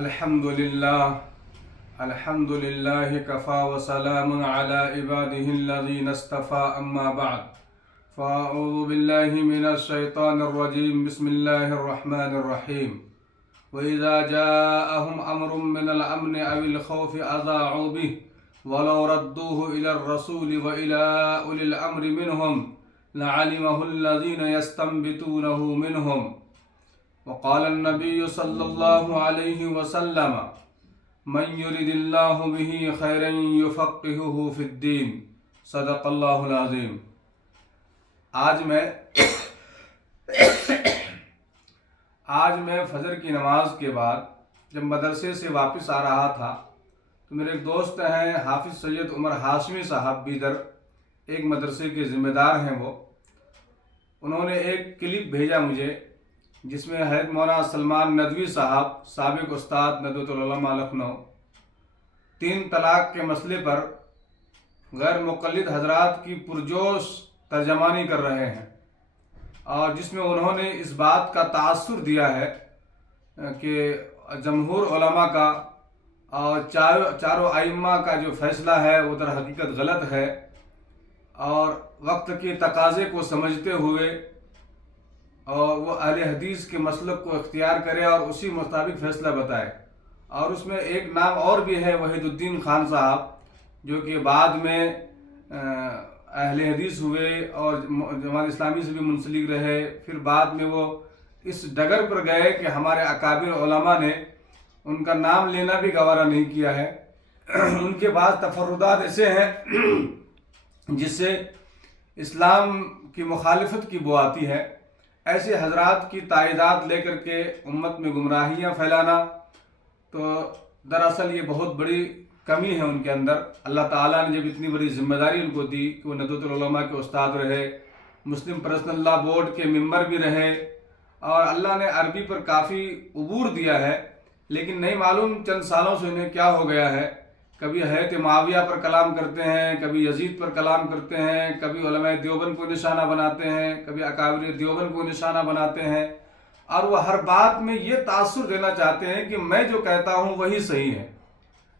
الحمد لله كفى وسلام على عباده الذين اصطفى أما بعد فأعوذ بالله من الشيطان الرجيم بسم الله الرحمن الرحيم وإذا جاءهم أمر من الأمن أو الخوف أذاعوا به ولو ردوه إلى الرسول وإلى أولي الأمر منهم لعلمه الذين يستنبطونه منهم وقال النبي صلى الله عليه وسلم من يرد الله به خيرا يفقهه في الدين صدق اللہ العظیم۔ آج میں فجر کی نماز کے بعد جب مدرسے سے واپس آ رہا تھا تو میرے ایک دوست ہیں حافظ سید عمر ہاشمی صاحب بیدر، ایک مدرسے کے ذمہ دار ہیں وہ، انہوں نے ایک کلپ بھیجا مجھے جس میں حضرت مولانا سلمان ندوی صاحب سابق استاد ندوۃ العلماء لکھنؤ 3 طلاق کے مسئلے پر غیر مقلد حضرات کی پرجوش ترجمانی کر رہے ہیں، اور جس میں انہوں نے اس بات کا تاثر دیا ہے کہ جمہور علماء کا اور چاروں ائمہ کا جو فیصلہ ہے وہ در حقیقت غلط ہے، اور وقت کے تقاضے کو سمجھتے ہوئے اور وہ اہل حدیث کے مسلک کو اختیار کرے اور اسی مطابق فیصلہ بتائے۔ اور اس میں ایک نام اور بھی ہے وحید الدین خان صاحب، جو کہ بعد میں اہل حدیث ہوئے اور جماعت اسلامی سے بھی منسلک رہے، پھر بعد میں وہ اس ڈگر پر گئے کہ ہمارے اکابر علماء نے ان کا نام لینا بھی گوارا نہیں کیا ہے۔ ان کے بعض تفردات ایسے ہیں جس سے اسلام کی مخالفت کی بو آتی ہے۔ ایسے حضرات کی تائیدات لے کر کے امت میں گمراہیاں پھیلانا تو دراصل یہ بہت بڑی کمی ہے ان کے اندر۔ اللہ تعالیٰ نے جب اتنی بڑی ذمہ داری ان کو دی کہ وہ ندوۃ العلماء کے استاد رہے، مسلم پرسنل لا بورڈ کے ممبر بھی رہے، اور اللہ نے عربی پر کافی عبور دیا ہے، لیکن نہیں معلوم چند سالوں سے انہیں کیا ہو گیا ہے۔ کبھی حضرت معاویہ پر کلام کرتے ہیں، کبھی یزید پر کلام کرتے ہیں، کبھی علماء دیوبند کو نشانہ بناتے ہیں، کبھی اکابر دیوبند کو نشانہ بناتے ہیں، اور وہ ہر بات میں یہ تاثر دینا چاہتے ہیں کہ میں جو کہتا ہوں وہی صحیح ہے۔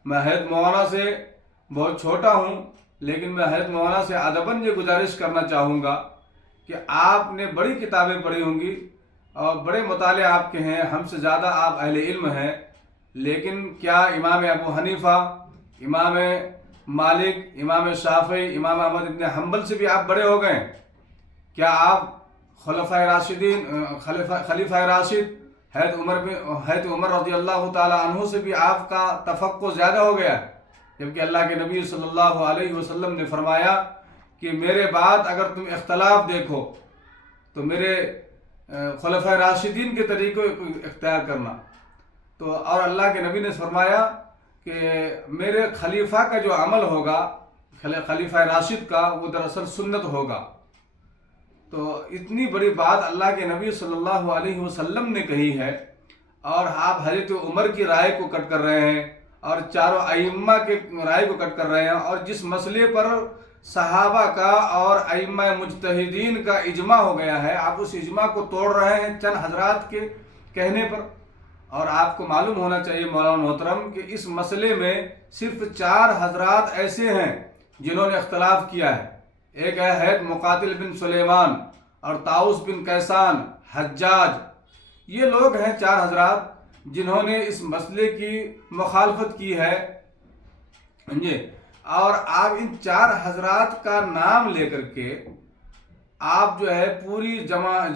میں حضرت مولانا سے بہت چھوٹا ہوں، لیکن میں حضرت مولانا سے ادباً یہ گزارش کرنا چاہوں گا کہ آپ نے بڑی کتابیں پڑھی ہوں گی اور بڑے مطالعے آپ کے ہیں، ہم سے زیادہ آپ اہل علم ہیں، لیکن کیا امام ابو حنیفہ، امام مالک، امام شافعی، امام احمد ابن حنبل سے بھی آپ بڑے ہو گئے؟ کیا آپ خلیفہ راشد حضرت عمر رضی اللہ تعالیٰ عنہ سے بھی آپ کا تفقہ زیادہ ہو گیا؟ جبکہ اللہ کے نبی صلی اللہ علیہ وسلم نے فرمایا کہ میرے بعد اگر تم اختلاف دیکھو تو میرے خلیفہ راشدین کے طریقے کو اختیار کرنا۔ تو اور اللہ کے نبی نے فرمایا کہ میرے خلیفہ کا جو عمل ہوگا، خلیفہ راشد کا، وہ دراصل سنت ہوگا۔ تو اتنی بڑی بات اللہ کے نبی صلی اللہ علیہ وسلم نے کہی ہے، اور آپ حضرت عمر کی رائے کو کٹ کر رہے ہیں اور چاروں ائمہ کے رائے کو کٹ کر رہے ہیں، اور جس مسئلے پر صحابہ کا اور ائمہ مجتہدین کا اجماع ہو گیا ہے آپ اس اجماع کو توڑ رہے ہیں چند حضرات کے کہنے پر۔ اور آپ کو معلوم ہونا چاہیے مولانا محترم کہ اس مسئلے میں صرف 4 حضرات ایسے ہیں جنہوں نے اختلاف کیا ہے۔ ایک ہے حضرت مقاتل بن سلیمان اور طاؤس بن کیسان، حجاج، یہ لوگ ہیں 4 حضرات جنہوں نے اس مسئلے کی مخالفت کی ہے۔ اور آپ ان 4 حضرات کا نام لے کر کے آپ جو ہے پوری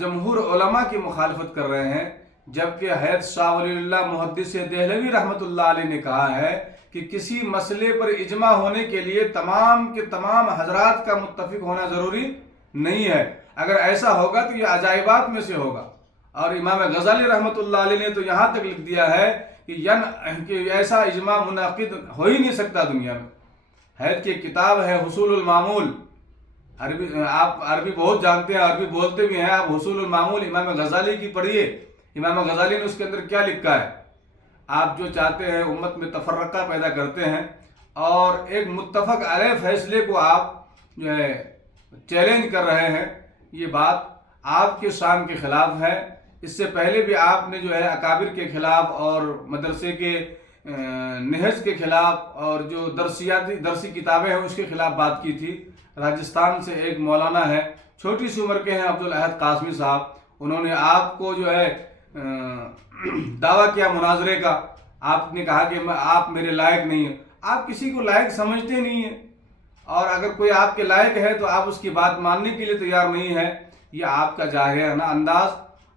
جمہور علماء کی مخالفت کر رہے ہیں، جبکہ حضرت شاہ ولی اللہ محدث دہلوی رحمۃ اللہ علیہ نے کہا ہے کہ کسی مسئلے پر اجماع ہونے کے لیے تمام کے تمام حضرات کا متفق ہونا ضروری نہیں ہے، اگر ایسا ہوگا تو یہ عجائبات میں سے ہوگا۔ اور امام غزالی رحمۃ اللہ علیہ نے تو یہاں تک لکھ دیا ہے کہ ایسا اجماع منعقد ہو ہی نہیں سکتا دنیا میں۔ حضرت کی کتاب ہے حصول المعمول، آپ عربی بہت جانتے ہیں، عربی بولتے بھی ہیں، آپ حصول المعمول امام غزالی کی پڑھیے۔ امام غزالی نے اس کے اندر کیا لکھا ہے؟ آپ جو چاہتے ہیں امت میں تفرقہ پیدا کرتے ہیں اور ایک متفق علیہ فیصلے کو آپ جو ہے چیلنج کر رہے ہیں، یہ بات آپ کے شان کے خلاف ہے۔ اس سے پہلے بھی آپ نے جو ہے اکابر کے خلاف اور مدرسے کے نہج کے خلاف اور جو درسی کتابیں ہیں اس کے خلاف بات کی تھی۔ راجستھان سے ایک مولانا ہے، چھوٹی سی عمر کے ہیں، عبدالاحد قاسمی صاحب، انہوں نے آپ کو جو ہے دعویٰ کیا مناظرے کا۔ آپ نے کہا کہ آپ میرے لائق نہیں ہیں۔ آپ کسی کو لائق سمجھتے نہیں ہیں، اور اگر کوئی آپ کے لائق ہے تو آپ اس کی بات ماننے کے لیے تیار نہیں ہے۔ یہ آپ کا جاہلانہ انداز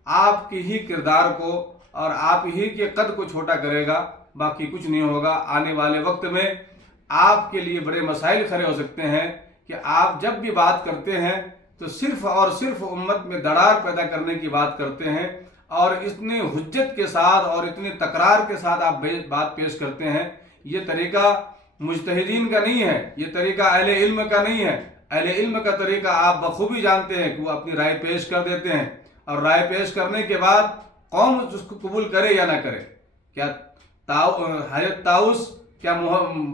آپ کی ہی کردار کو اور آپ ہی کے قد کو چھوٹا کرے گا، باقی کچھ نہیں ہوگا۔ آنے والے وقت میں آپ کے لیے بڑے مسائل کھڑے ہو سکتے ہیں کہ آپ جب بھی بات کرتے ہیں تو صرف اور صرف امت میں دراڑ پیدا کرنے کی بات کرتے ہیں، اور اتنی حجت کے ساتھ اور اتنی تکرار کے ساتھ آپ بات پیش کرتے ہیں۔ یہ طریقہ مجتہدین کا نہیں ہے، یہ طریقہ اہل علم کا نہیں ہے۔ اہل علم کا طریقہ آپ بخوبی جانتے ہیں کہ وہ اپنی رائے پیش کر دیتے ہیں، اور رائے پیش کرنے کے بعد قوم اس کو قبول کرے یا نہ کرے۔ کیا حضرت طاؤس کیا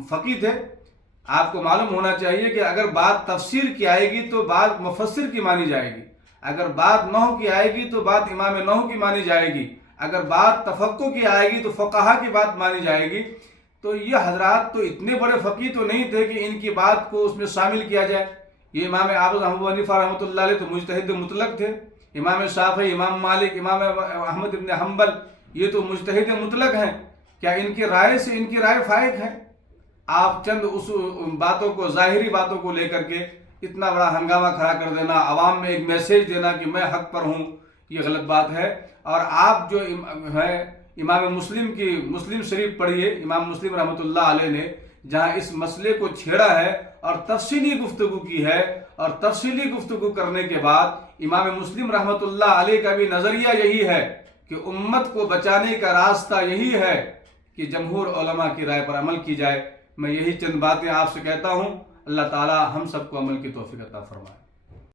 فقیہ تھے؟ آپ کو معلوم ہونا چاہیے کہ اگر بات تفسیر کی آئے گی تو بات مفسر کی مانی جائے گی، اگر بات نحو کی آئے گی تو بات امام نحو کی مانی جائے گی، اگر بات تفقہ کی آئے گی تو فقہا کی بات مانی جائے گی۔ تو یہ حضرات تو اتنے بڑے فقیہ تو نہیں تھے کہ ان کی بات کو اس میں شامل کیا جائے۔ یہ امام اعظم ابو حنیفہ رحمۃ اللہ علیہ تو مجتہد مطلق تھے، امام شافعی، امام مالک، امام احمد بن حنبل یہ تو مجتہد مطلق ہیں۔ کیا ان کی رائے سے ان کی رائے فائق ہے؟ آپ چند اس باتوں کو، ظاہری باتوں کو لے کر کے اتنا بڑا ہنگامہ کھڑا کر دینا، عوام میں ایک میسیج دینا کہ میں حق پر ہوں، یہ غلط بات ہے۔ اور آپ جو ہے امام مسلم کی مسلم شریف پڑھیے، امام مسلم رحمۃ اللہ علیہ نے جہاں اس مسئلے کو چھیڑا ہے اور تفصیلی گفتگو کی ہے، اور تفصیلی گفتگو کرنے کے بعد امام مسلم رحمۃ اللہ علیہ کا بھی نظریہ یہی ہے کہ امت کو بچانے کا راستہ یہی ہے کہ جمہور علماء کی رائے پر عمل کی جائے۔ میں یہی چند باتیں آپ سے کہتا ہوں، اللہ تعالی ہم سب کو عمل کی توفیق عطا فرمائے۔